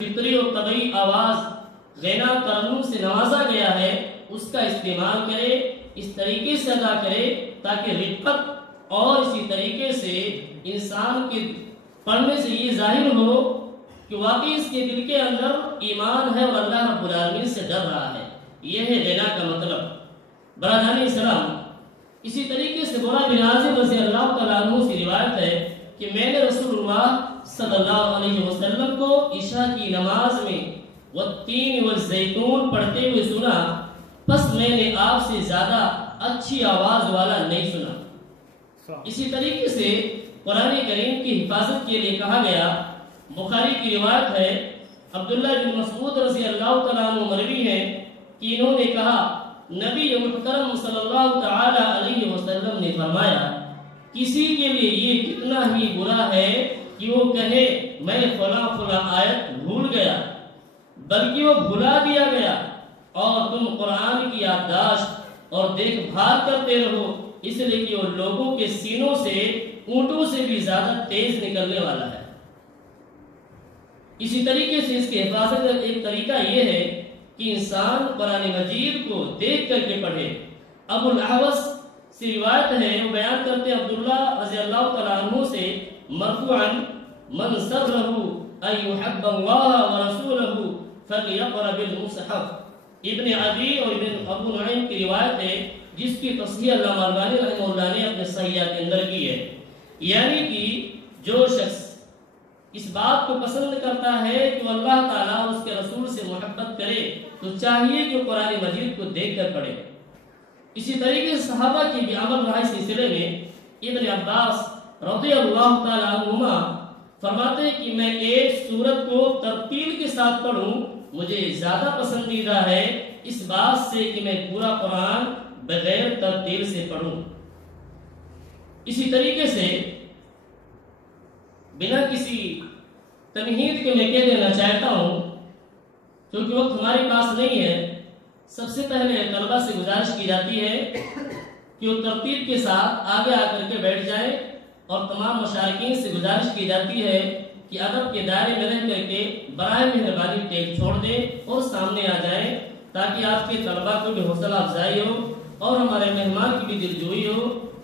फितरी और तबई आवाज गैना तरन्नुम से नवाजा गया है, उसका इस्तेमाल करे, इस तरीके से अदा करे ताकि रिफ़्क़त और इसी तरीके से इंसान के पढ़ने से ये जाहिर हो कि वाकई इसके दिल के अंदर ईमान है और अल्लाह रब्बुल आलमीन से डर रहा है। यह है गैना का मतलब। बरादानी इस्लाम, इसी तरीके से बुरा बिन आज़िम रज़ी अल्लाह तआला अन्हु से रिवायत है कि मैंने रसूलुल्लाह सल्लल्लाहु अलैहि वसल्लम को इशा की नमाज में वत्तीन व ज़ैतून पढ़ते हुए सुना, बस मैंने आपसे ज्यादा अच्छी आवाज वाला नहीं सुना। इसी तरीके से कुरान करीम की हिफाजत के लिए कहा गया। बुखारी की रिवायत है, अब्दुल्लाह बिन मसऊद रज़ी अल्लाह तआला अन्हु मरवी है कि इन्होंने कहा, नबी मुहतरम सल्लल्लाहु तआला अलैहि वसल्लम ने फरमाया, किसी के लिए ये कितना ही बुरा है कि वो कहे मैं फला फला आयत भूल गया, बल्कि वो भुला दिया गया और तुम कुरान की याददाश्त और देखभाल करते रहो, इसलिए कि वो लोगों के सीनों से ऊंटों से भी ज्यादा तेज निकलने वाला है। इसी तरीके से इसकी हिफाजत का एक तरीका यह है कि इंसान कुरान मजीद को देख करके पढ़े। अबुल अहवस से रिवायत है, वो बयान करते हैं अब्दुल्ला रज़ी अल्लाह तआला अन्हु से मरफूअन, मन सर्रहु अन युहिब्बल्लाह व रसूलहु फलयक़रा बिल मुसहफ। इब्न अदी और इब्न अबू नुईम की रिवायत है, जिसकी तस्हीह अल्लामा अलबानी रहमतुल्लाह ने अपने सहीह के अंदर की है। यानी कि जो शख्स इस बात को पसंद करता है कि वो अल्लाह ताला और उसके रसूल से मोहब्बत करे, तो चाहिए कि कुरान मजीद को देखकर पढ़े। इसी तरीके से सहाबा की भी अमल रहा इस सिलसिले में। इब्न अब्बास रज़ियल्लाहु ताला अन्हुमा फरमाते हैं कि मैं एक सूरत को तरतील के साथ पढ़ूं, मुझे ज्यादा पसंदीदा है इस बात से कि मैं पूरा कुरान बगैर तरतील से पढ़ूं। इसी तरीके से बिना किसी तमहीद के मैं कह देना चाहता हूं, क्योंकि वक्त हमारे पास नहीं है, सबसे पहले तलबा से गुजारिश की जाती है कि वो तरतीब के साथ आगे आकर के बैठ जाए, और तमाम मुशारिकीन से गुजारिश की जाती है कि अदब के दायरे में रह करके बराए मेहरबानी टेक छोड़ दें और सामने आ जाए, ताकि आपके तलबा को भी हौसला अफजाई हो और हमारे मेहमान की भी दिलजोई हो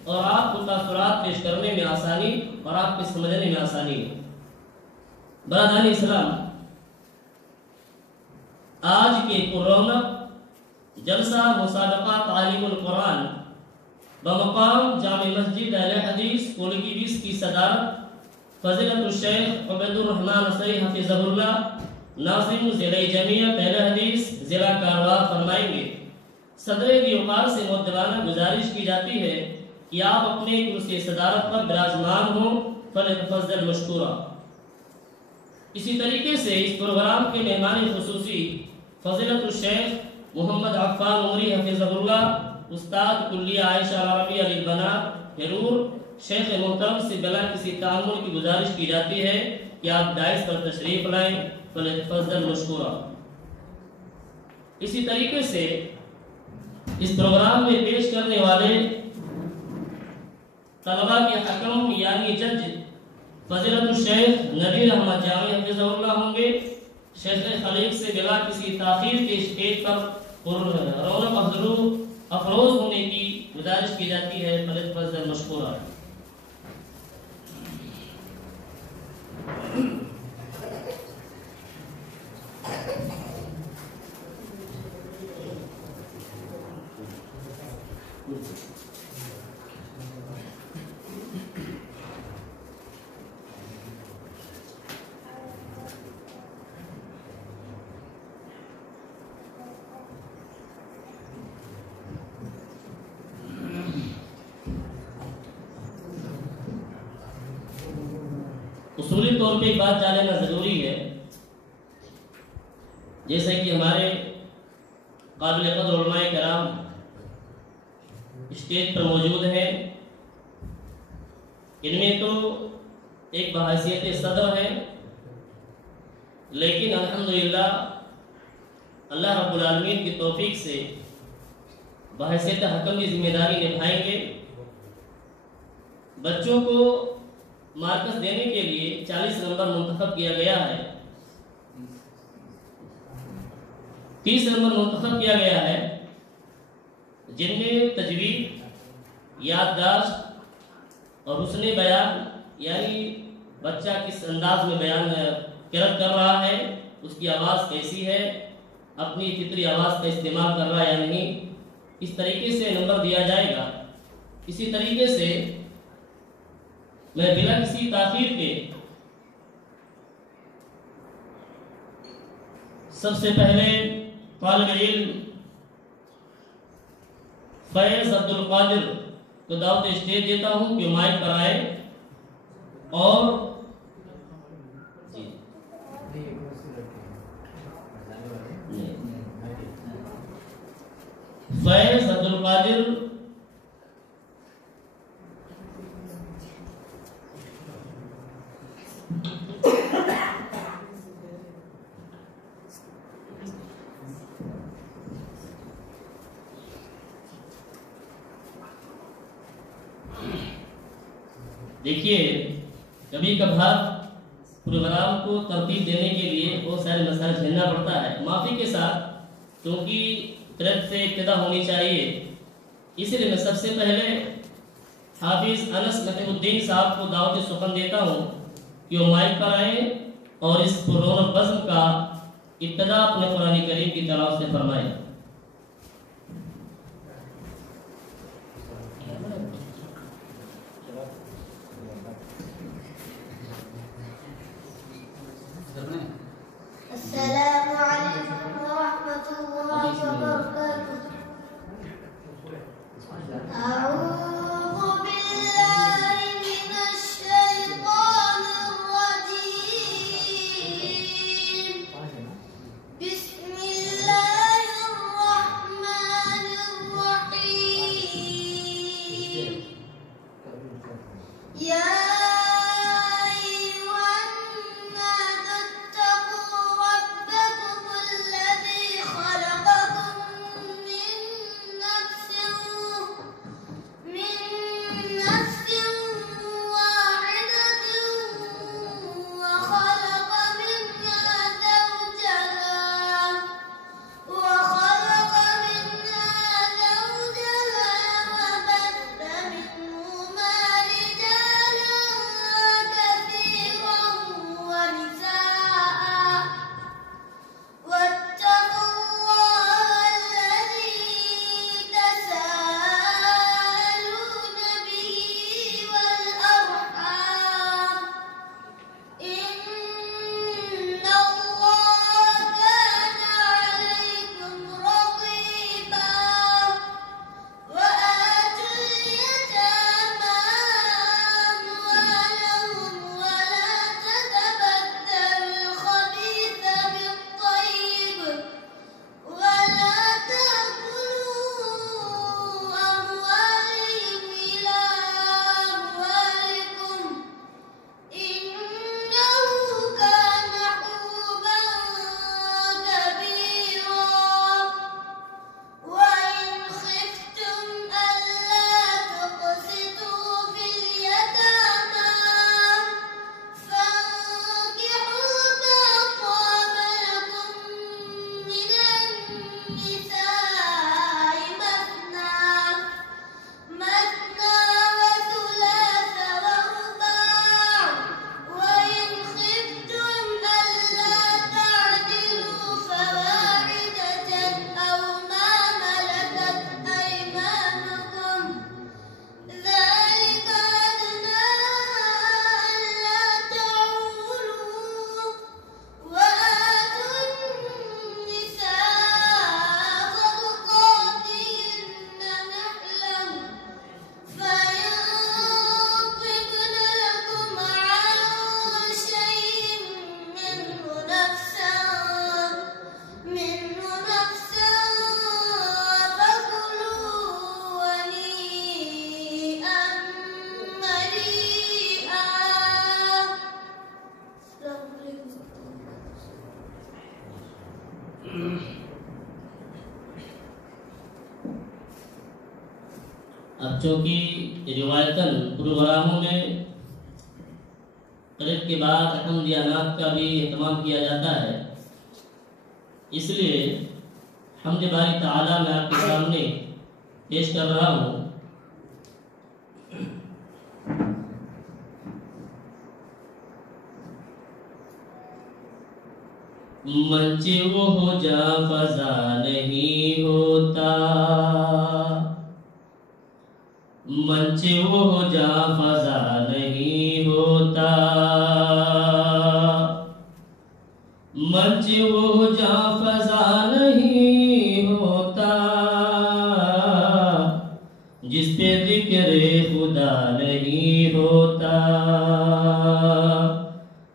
और आपको तासुरात पेश करने में आसानी और आपके समझने में आसानी हो। बरादानी इस्लाम, आज के पुररौनक जलसा मुसाबका तालीमुल कुरान बमकाम जामे मस्जिद अहले हदीस कोलगी 20 की सदारत फजीलतुल शेख उबैदुर रहमान असरी हफिज़हुल्लाह नाज़िम ज़िला जमीयत अहले हदीस जिला कारवार फरमाएंगे। सदर दियोकार से मुद्दबाना गुजारिश की जाती है कि आप अपने कुर्सी सदारत पर विराजमान हो, फलतफज़ल मशकूरा। इसी तरीके से इस प्रोग्राम के मेहमान खुसूसी फजीलतुल शेख मोहम्मद अफ़ान उमरी हफिज़हुल्लाह, उस्ताद कुल्लिया आयशा अरबी अली बना ज़रूर शेख मोहतरम से बिला किसी तामुल की गुजारिश की जाती है कि आप दाइस पर तशरीफ लाएं, फलतफज़ल मशकूरा। इसी तरीके से इस प्रोग्राम में पेश करने वाले तलबा के हकम यानी जज फजीलतुल शेख नबी अहमद जामी हफिज़हुल्लाह होंगे। शेख खलीफ से बिला किसी ताखीर के स्टेज पर रौनक अफरोज होने की गुजारिश की जाती है, फलतफज़ल मशकूरा। उसूली तौर पे एक बात जान लेना जरूरी है, जैसे कि हमारे काबिल क़द्र उलमाए किराम स्टेज पर मौजूद हैं, इनमें तो एक बहैसियत सदर है, लेकिन अल्हम्दुलिल्लाह अल्लाह रब्बुल आलमीन की तौफीक से बहैसियत हकम की जिम्मेदारी निभाएंगे। बच्चों को मार्कस देने के लिए 40 नंबर मुंतखब किया गया है। 30 नंबर मुंतखब किया गया है जिनमें तजवीद, याददाश्त और हुस्न बयान, यानी बच्चा किस अंदाज में बयान किरत कर रहा है, उसकी आवाज़ कैसी है, अपनी फितरी आवाज़ का इस्तेमाल कर रहा है या नहीं, इस तरीके से नंबर दिया जाएगा। इसी तरीके से मैं बिना किसी ताखीर के सबसे पहले तालिब इल्म फैज़ अब्दुल कादिर को दावत स्टेज देता हूँ कि माइक पर आए और फैज़ अब्दुल कादिर देखिए, कभी कभार प्रोग्राम को तरतीब देने के लिए बहुत सारे मसाइल झेलना पड़ता है, माफ़ी के साथ, क्योंकि तरफ से इब्तिदा होनी चाहिए। इसलिए मैं सबसे पहले हाफिज़ अनस नकीमुद्दीन साहब को दावत सुखन देता हूँ कि वो माइक पर आए और इस रौनक बज़्म का इब्तिदा अपने कुरान करीम की तलावत से फरमाएं। अस्सलामु अलैकुम व रहमतुल्लाहि व बरकातुहू। अऊज़ु बिल्लाहि मिनश शैतानिर रजीम। बिस्मिल्लाहिर रहमानिर रहीम। या अब चूँकि रिवायतन प्रोग्रामों में क़रीब के बाद अहमदियानात का भी एहतमाम किया जाता है, इसलिए हमद बारी ताला मैं आपके सामने पेश कर रहा हूँ। मंच वो हो जा फजा नहीं होता, मंच वो हो जा फजा नहीं होता, मंच वो हो जा फजा नहीं होता, जिस पे जिक्र खुदा नहीं होता,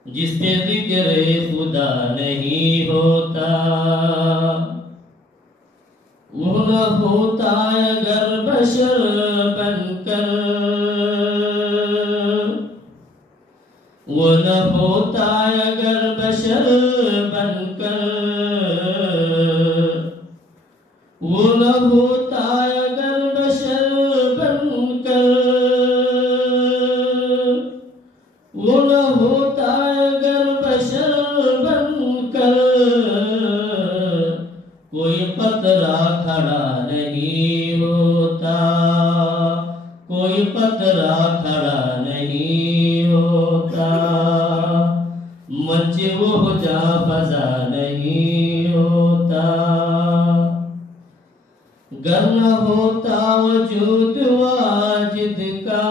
जिस पे जिक्र खुदा नहीं होता। वो न होता अगर बशर बनकर, वो न होता अगर बशर बनकर, वो न होता अगर बशर बनकर, वो न होता अगर बशर बनकर, कोई पतरा खड़ा नहीं होता, कोई पतरा खड़ा नहीं होता, मंच वो हो जा फजा नहीं होता। गर न होता वजूद वाजिद का,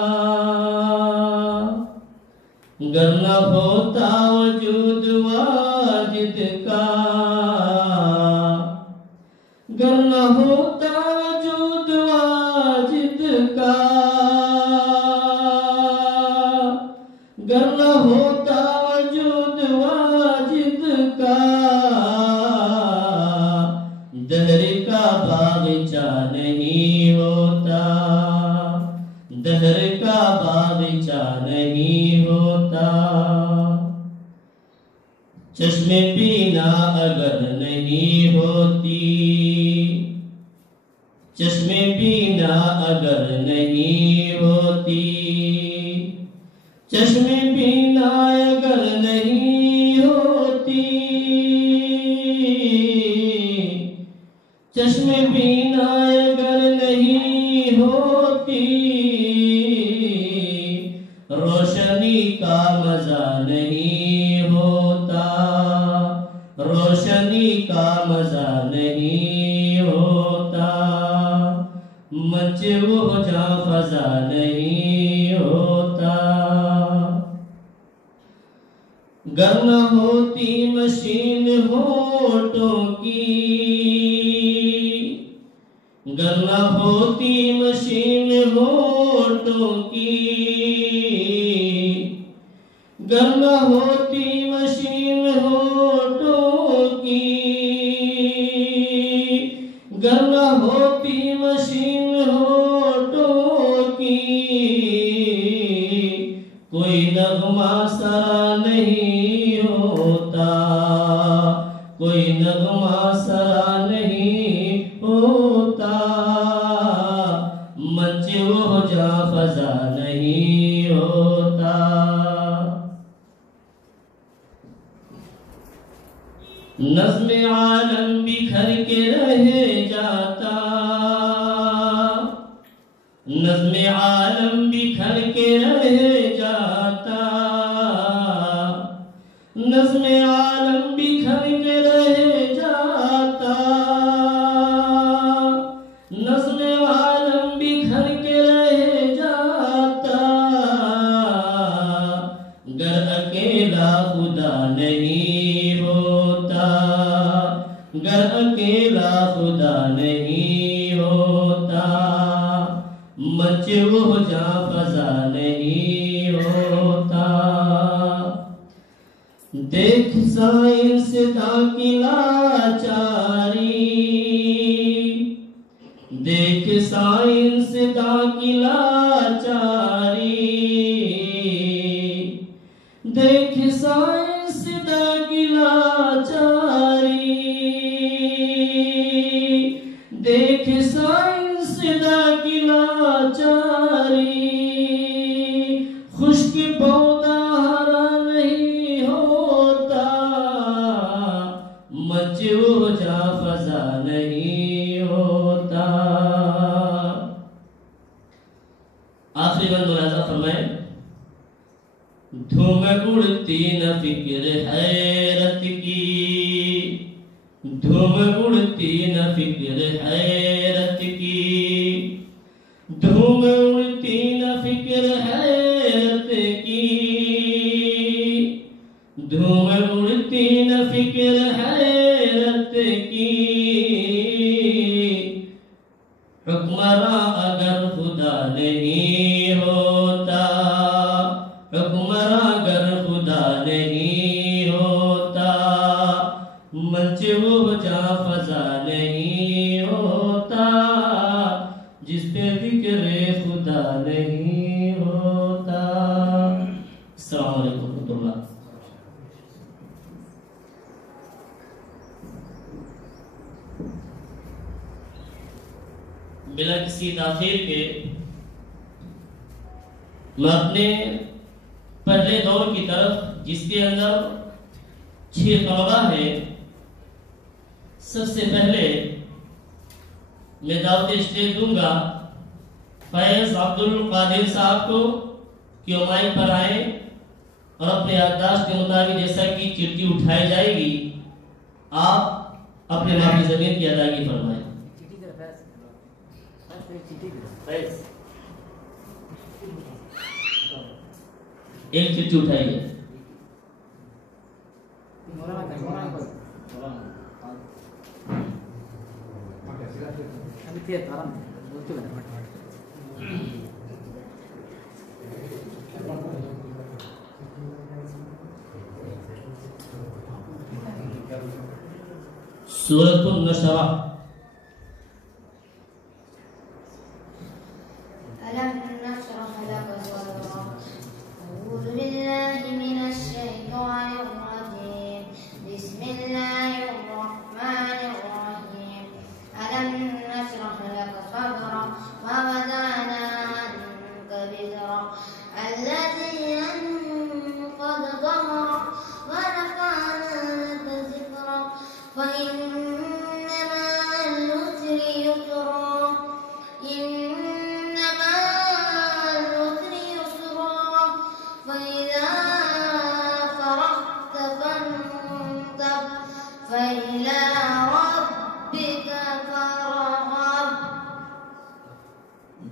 गर न होता वजूद वाजिद का, गर न होता वजूद वाजिद का, गर न होता वजूद वाजिद का, दहर का बागीचा नहीं होता, दहर का बागीचा नहीं होता। चश्मे पीना अगर नहीं होती, चश्मे पीना अगर नहीं होती, चश्मे पीना अगर नहीं होती, चश्मे पीना अगर नहीं होती, रोशनी का मजा नहीं होता, रोशनी का मजा नहीं होता, मंच वो जा फजा नहीं होता। गर न होती मशीन होठों की, गर न होती मशीन होठों की, गर न होती मशीन होठों की, गर न होती मशीन होठों की, कोई नगमा सा नहीं होता, कोई नगमा सा नहीं होता, मंच वो जा फजा नहीं होता। नज़्म आलम बिखर के रह जाता, नज़्म आलम बिखर के रह जाता, नज़्म आलम बिखर के रह जाता, नज़्म आलम बिखर के रह जाता, गर अकेला खुदा नहीं होता, गर अकेला खुदा नहीं होता, मंच वो जा फजा नहीं होता। देख साइंस की लाचारी, देख साइंस की लाचारी, देख साइंस की लाचारी, देख साइंस की लाचारी, खुश्क पौधा हरा नहीं होता, मचू जा फजा नहीं होता। आखिरी बंद मुलाजा फरमाए, धूम उड़ती न फिक्र हैरत की, धूम उड़ती न फिक्र हैरत की, धूम उड़ती न फिक्र हैरत की, धूम उड़ती न फिक्र हैरत की। हुक्मरां अगर खुदा नहीं होता, हुक्मरां अगर खुदा नहीं होता, मंच वो जा फजा नहीं होता, जिस पे जिक्र खुदा नहीं होता। अस्सलाम वालेकुम रहमतुल्लाह। बिना किसी ताखीर के मैं अपने पहले दौर की तरफ, जिसके अंदर 6 तलबा है, सबसे पहले मैं दावत स्टेज दूंगा फैज अब्दुल कादिर साहब को कि वो माइक पर आए और अपने याददाश्त के मुताबिक जैसा कि चिट्ठी उठाई जाएगी आप अपने माफी जमीन की अदायगी फरमाएं। एक चिट्ठी उठाइए। सूरतुन नशरा।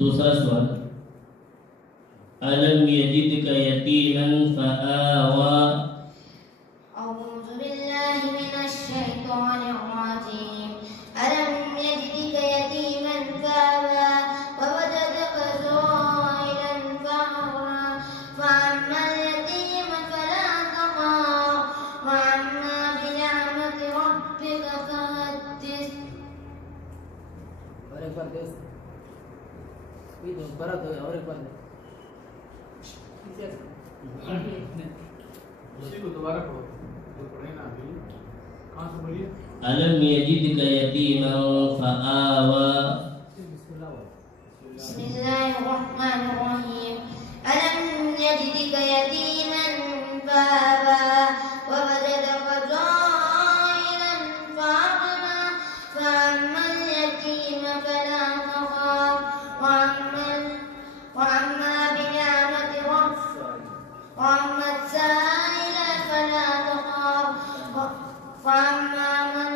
दूसरा सवाल, अलम यजिदका यतीमन फआवा। अऊज़ु बिल्लाहि मिनश शैतानिर रजीम। अलम यजिदका यतीमन फआवा ववजदका ज़ाइलन फअग़ना फअम्मा यतीम फला तक़हर वअम्मा बिनिअमति रब्बिका फहद्दिस। और एक बार दे दोबारा दो और एक बार उसी को दोबारा पढ़ो, जो पढ़े ना अभी। कहाँ से बोलिए? अलम यजिदका यतीमन फआवा। बिस्मिल्लाहिर्रहमानिर्रहीम। अलम यजिदका यतीमन फआवा ववजदका ज़ाइलन फअग़ना फअम्मा यतीम फला तक़हर वअम्मा बिनिअमति रब्बिका वअम्मा السائل فلا تقهر فأما من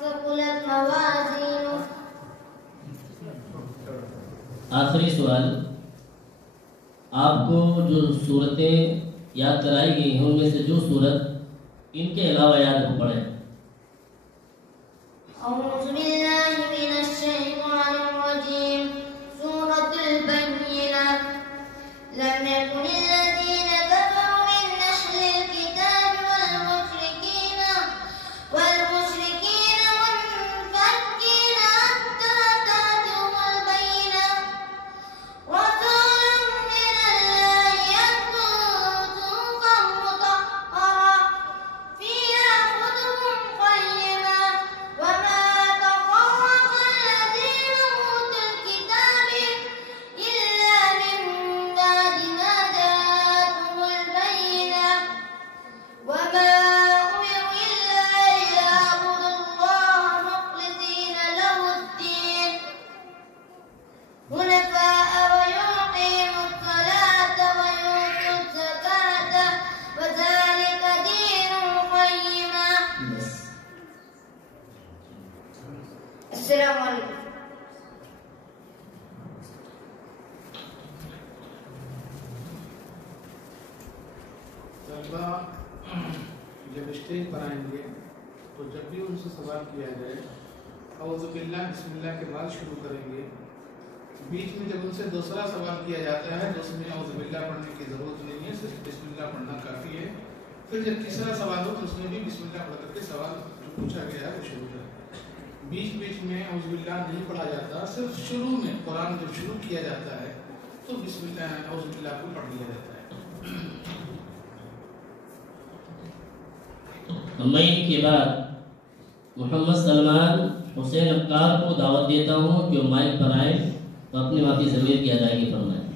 ثقلت موازينه। आखिरी सवाल, आपको जो सूरतें याद कराई गई हैं उनमें से जो सूरत इनके अलावा याद हो पड़े। अऊज़ु बिल्लाहि मिनश शैतानिर रजीम। सूरतुल बय्यिना। लम यकुनिल लज़ीना कफ़रू मिन अह्लिल किताबि वल मुश्रिकीना मुनफ़क्कीना हत्ता ताअतियहुमुल बय्यिना। रसूलun मिनल्लाहि यत्लू सुहुफ़an मुतahहरा फ़ीहा कुतुबुन अस्सलामु अलैकुम। तलबा जब स्टेज पर आएंगे तो जब भी उनसे सवाल किया जाए औज़ु बिल्लाह बिस्मिल्लाह के बाद शुरू करेंगे। बीच में जब उनसे दूसरा सवाल किया जाता है तो उसमें औज़ु बिल्लाह पढ़ने की ज़रूरत नहीं है, सिर्फ बिस्मिल्लाह पढ़ना काफ़ी है। फिर जब तीसरा सवाल हो तो उसमें भी बिस्मिल्लाह पढ़ करके सवाल जो पूछा गया है वो शुरू करें। बीच बीच में औज़ु बिल्लाह नहीं पढ़ा जाता, सिर्फ शुरू में कुरान जब शुरू किया जाता है तो बिस्मिल्लाह औज़ु बिल्लाह को पढ़ लिया जाता है। मई के बाद मोहम्मद सलमान हुसैन अब्कार को दावत देता हूँ कि वो माइक पर आए तो अपनी माफी ज़मीर की अदायगी फरमाएं।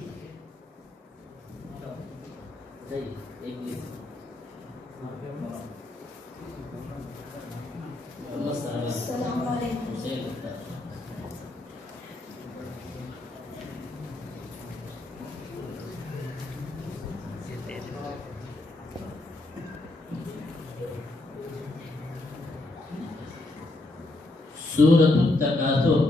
अस्सलामु अलैकुम। हुसैन अब्कार। सूरत तकासुर।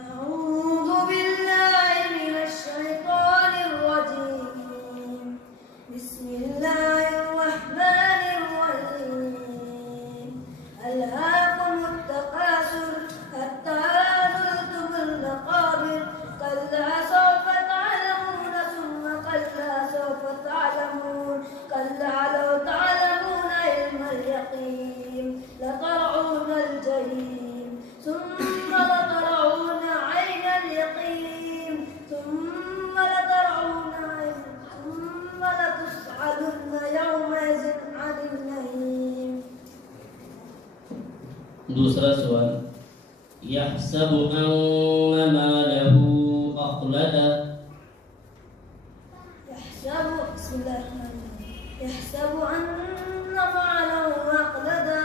أعوذ بالله من الشيطان الرجيم. بسم الله الرحمن الرحيم. ألهاكم التكاثر حتى زرتم المقابر كلا سوف تعلمون ثم كلا سوف تعلمون كلا لو تعلمون علم اليقين لترون الجحيم ثم لترون عين اليقين ثم لتسألن يومئذ عن النعيم. दूसरा सवाल, यहसबु अन्ना मालहु अखलदा। بسم الله الرحمن الرحيم. يحسب أن ماله أخلدا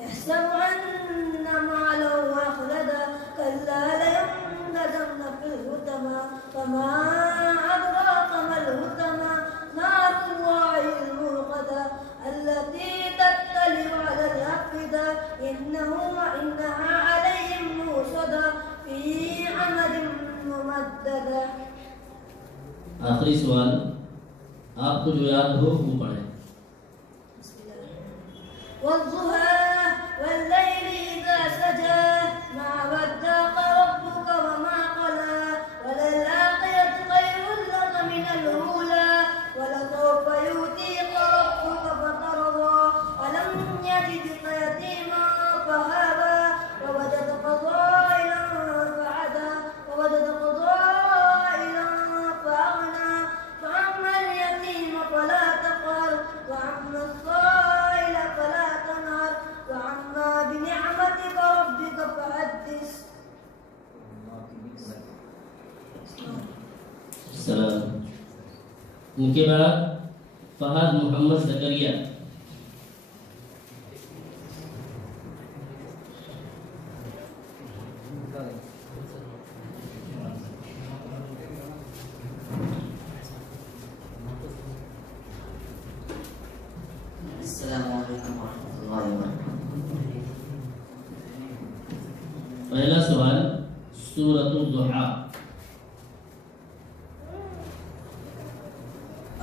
يحسب أن ماله أخلدا كلا لينبذن في الحطمة فما أدراك ما الحطمة نار الله الموقدة التي تطلع على الأفئدة إنها عليهم موصدة في عمد ممددة. आखिरी सवाल, आपको जो याद हो वो पढ़ें। والضحى والليل إذا سجى ما ودعك ربك وما قلى وللآخرة خير لك من الأولى ولسوف يؤتيك ربك فترضى ألم يجدك يتيما فآوى ووجدك ضالا فهدى ووجدك ضالا فأغنى فأما اليتيم فلا تقهر وأما السائل فلا تنهر وأما بنعمة ربك فحدث. सलाम। उनके बाद फहद मोहम्मद जकरिया। अस्सलामु अलैकुम वरहमतुल्लाहि वबरकातुहू। पहला सवाल, सूरतुल दुहा।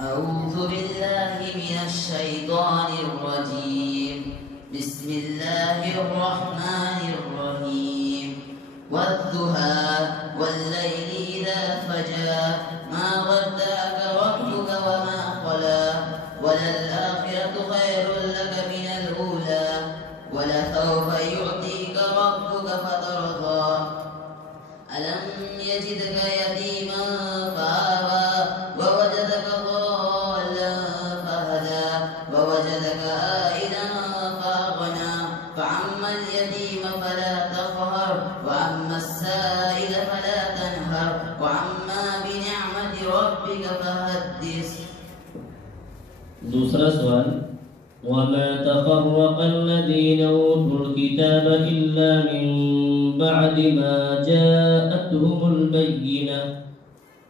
अऊज़ु बिल्लाहि मिनश शैतानिर रजीम। बिस्मिल्लाहिर रहमानिर रहीम। वद्दुहा वल्लैलि इज़ा सजा मा वद्दअक रब्बुक वमा क़ला वलल्आखिरतु खैरुल लक मिनल ऊला वलसौफ यु'तीक रब्बुक फतरदा अलम यजिदक यतीमन फआवा ववजदक ضالا فهدى ووجدك عائلا فأغنى فأما اليتيم فلا تقهر وأما السائل فلا تنهر وأما بنعمة ربك فحدث. दूसरा सवाल, वमा तफर्रक़ الذين أوتوا الكتاب إلا من بعد ما جاءتهم البينة.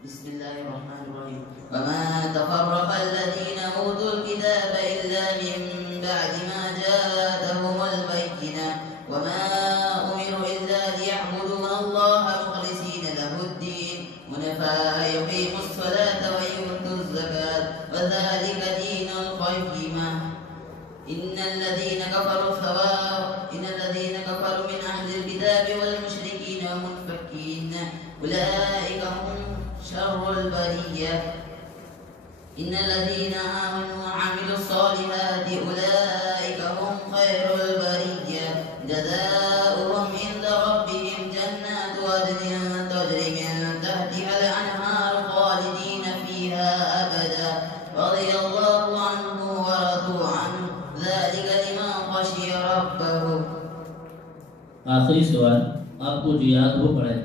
بسم الله الرحمن الرحيم. وما تفرق الذين أوتوا الكتاب إلا من بعد ما والمساكين واليتيمة إن الذين كفروا من أهل الكتاب والمشركين والمنفكين أولئك هم شر البرية إن الذين آمنوا وعملوا الصالحات أولئك هم خير البرية جزاؤهم عند ربهم جنات عدن تجري من تحتها الأنهار خالدين فيها أبدا رضي الله عنه ورضوا عنه ذلك لمن خشي ربه. आखिरी सवाल आपको जो याद हो पढ़े।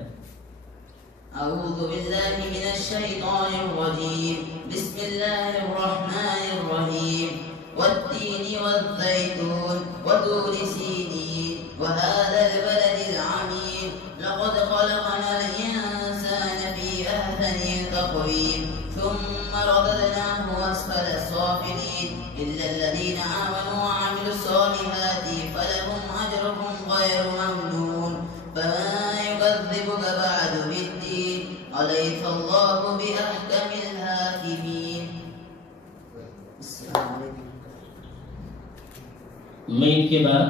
أعوذ بالله من الشيطان الرجيم بسم الله الرحمن الرحيم والتين والزيتون وطور سينين وهذا البلد العميم لقد خلقنا الإنسان في أحسن تقويم ثم رددناه أسفل السافلين إلا الذين آمنوا وعملوا الصالحات فلهم أجرهم غير ممنون فما يكذبك بعد بالدين أليس الله بأحكم الحاكمين. मैं इनके बाद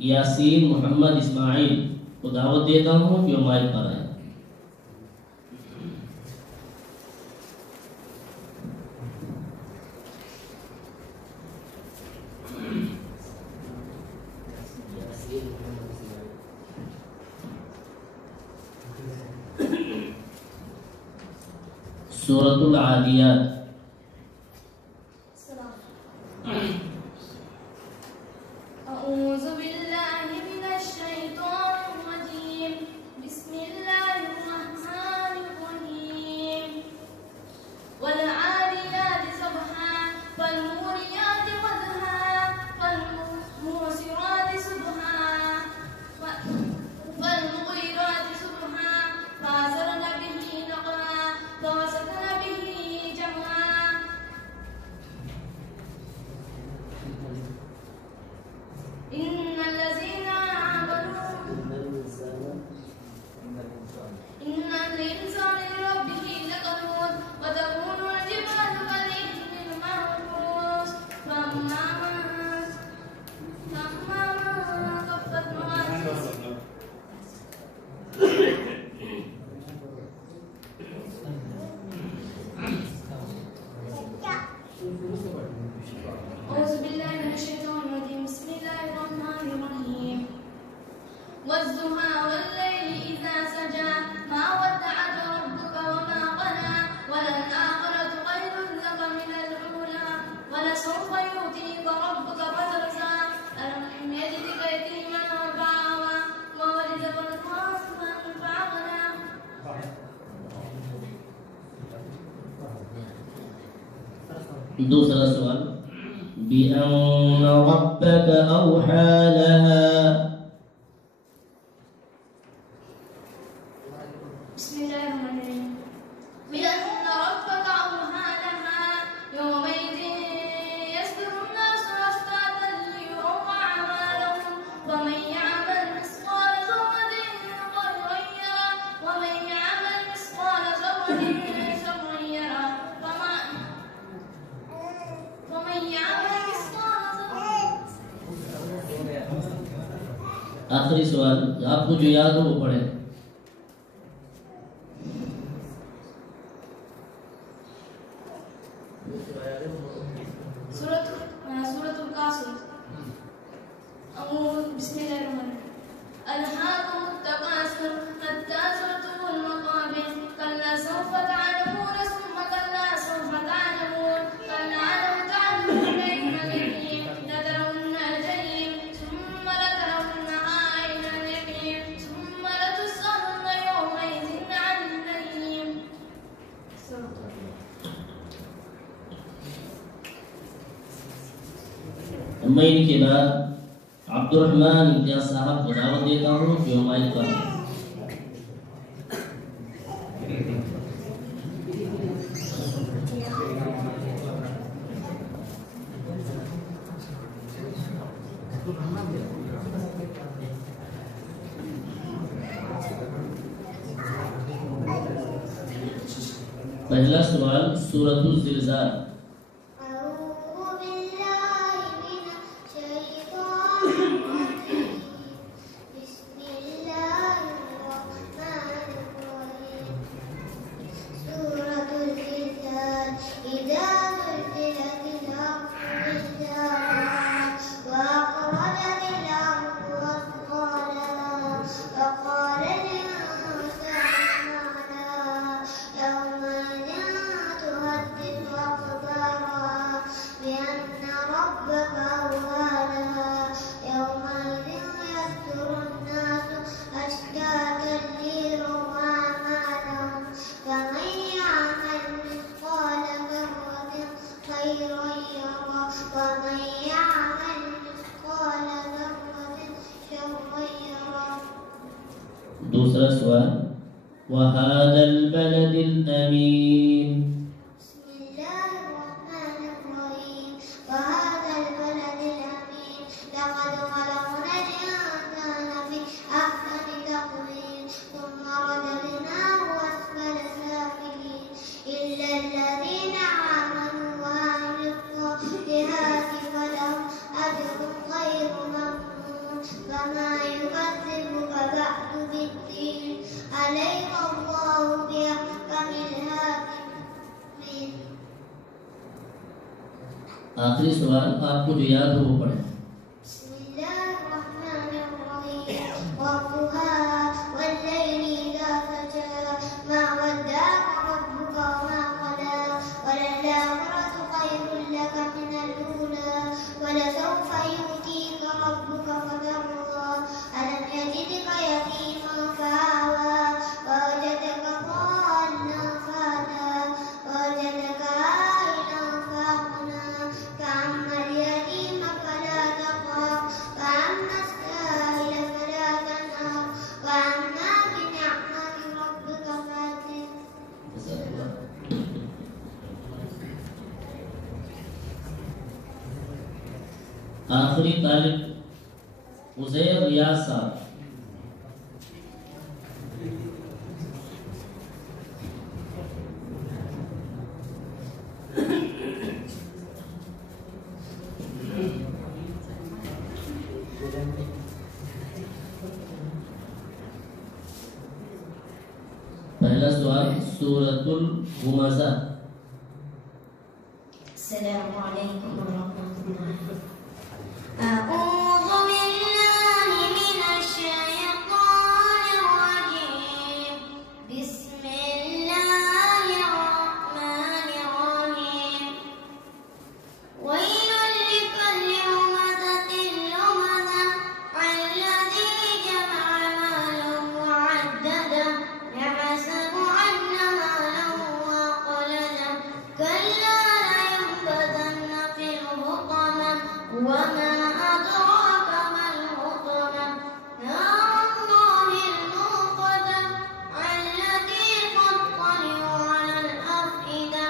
यासीन मोहम्मद इस्माइल को दावत देता हूँ कि वो माइक पर आए। सूरतुल आदियात। أعوذ بالله من الشيطان الرجيم بسم الله الرحمن الرحيم والعاديات ضبحا فالموريات قدحا فالموسرات صبحا فالمغيرات صبحا فأثرن به نقعا فوسطن به جمعا إن الذين آمنوا إن الإنسان لربه لكنود وتكون الجبال كالعهن المنفوش فأما من خفت موازينه أعوذ بالله من الشيطان الرجيم بسم الله الرحمن الرحيم والضحى والليل إذا سجى ما ودعك ربك وما قلى وللآخرة خير لك من الأولى ولسوف يؤتيك ربك فترضى ألم يجدك يتيما فآوى ووجدك ضالا فأغنى. दूसरा सवाल बिअन्न रब्बक औहा लहा। बिस्मिल्लाहिर्रहमानिर्रहीम बिअन्न रब्बक औहा लहा यौमइज़ यस्दुरु الناس أشتاتا ليروا أعمالهم ومن يعمل مثقال ذرة خيرا يره ومن يعمل مثقال ذرة شرا يره ومن يعمل مثقال ذرة. आखिरी सवाल आपको जो याद हो वो पढ़े। सूरतुल कासर। बिस्मिल्लाहिर्रहमानिर्रहीम अल्हाकुमुत तकासुर हत्ता ज़ुरतुमुल मक़ाबिर कल्ला सौफ तअलमून सुम्मा कल्ला सौफ तअलमून कल्ला लौ तअलमून इल्मल यक़ीन लतरवुन्नल जहीम सुम्मा लतरवुन्नहा ऐनल यक़ीन सुम्मा लतुस्अलुन्ना यौमइज़िन अनिन नईम. मैं इनके बाद अब्दुर्रहमान इम्तियाज साहब को दावत देता हूँ कि वो माइक पर आए। पहला सवाल सूरतुल ज़िलज़ाल। أعوذ ربك أوهالها يومئذ يصدر الناس أشتاتا ليروا أعمالهم فمن يعمل مثقال ذرة خيرا يره ومن يعمل مثقال ذرة شرا يره. दूसरा सवाल वहादा البلد الأمين بسم الله الرحمن الرحيم وهذا البلد الأمين لقد خلقنا الإنسان في أحسن تقويم ثم رددناه أسفل سافلين إلا الذين آمنوا وعملوا الصالحات فلهم أجر غير ممنون فما يكذبك بعد بالدين أليس الله بأحكم الحاكمين. आखिरी सवाल आपको जो याद हो वो पढ़ें। بسم الله الرحمن الرحيم والضحى والليل إذا سجى ما ودعك ربك وما قلى وللآخرة خير لك من الأولى ولسوف يؤتيك ربك فترضى ألم يجدك يتيما فآوى ووجدك ضالا فهدى ووجدك عائلا فأغنى فأما اليتيم فلا تقهر وأما السائل فلا تنهر وأما بنعمة ربك فحدث. आखिरी तालिब उज़ैर रियाज साहब। पहला सवाल सूरतुल हुमज़ा। السلام عليكم ورحمة الله. أعوذ بالله من الشيطان الرجيم بسم الله الرحمن الرحيم ويل لكل همزة لمزة الذي جمع ماله وعدده يحسب أن ماله أخلده كلا لينبذن في الحطمة وما أدراك ما الحطمة نار الله الموقدة التي تطلع على الأفئدة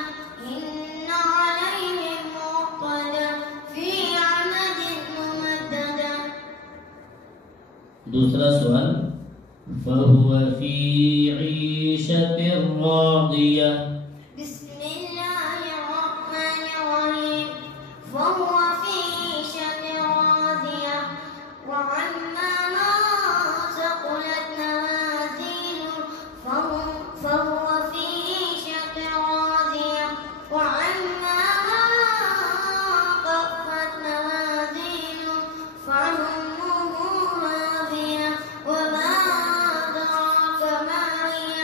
إن عليهم موقدة في عمد ممددة. दूसरा सवाल फहुव फी ईशत रादिया। بسم الله الرحمن الرحيم فهو في عيشة راضية وعما من ثقلت موازينه فهو في عيشة راضية وعما من خفت موازينه فأمه هاوية وما أدراك ما هي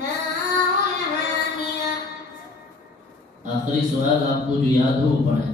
نار حامية. आखिरी सवाल आपको जो याद हो वो पढ़ें।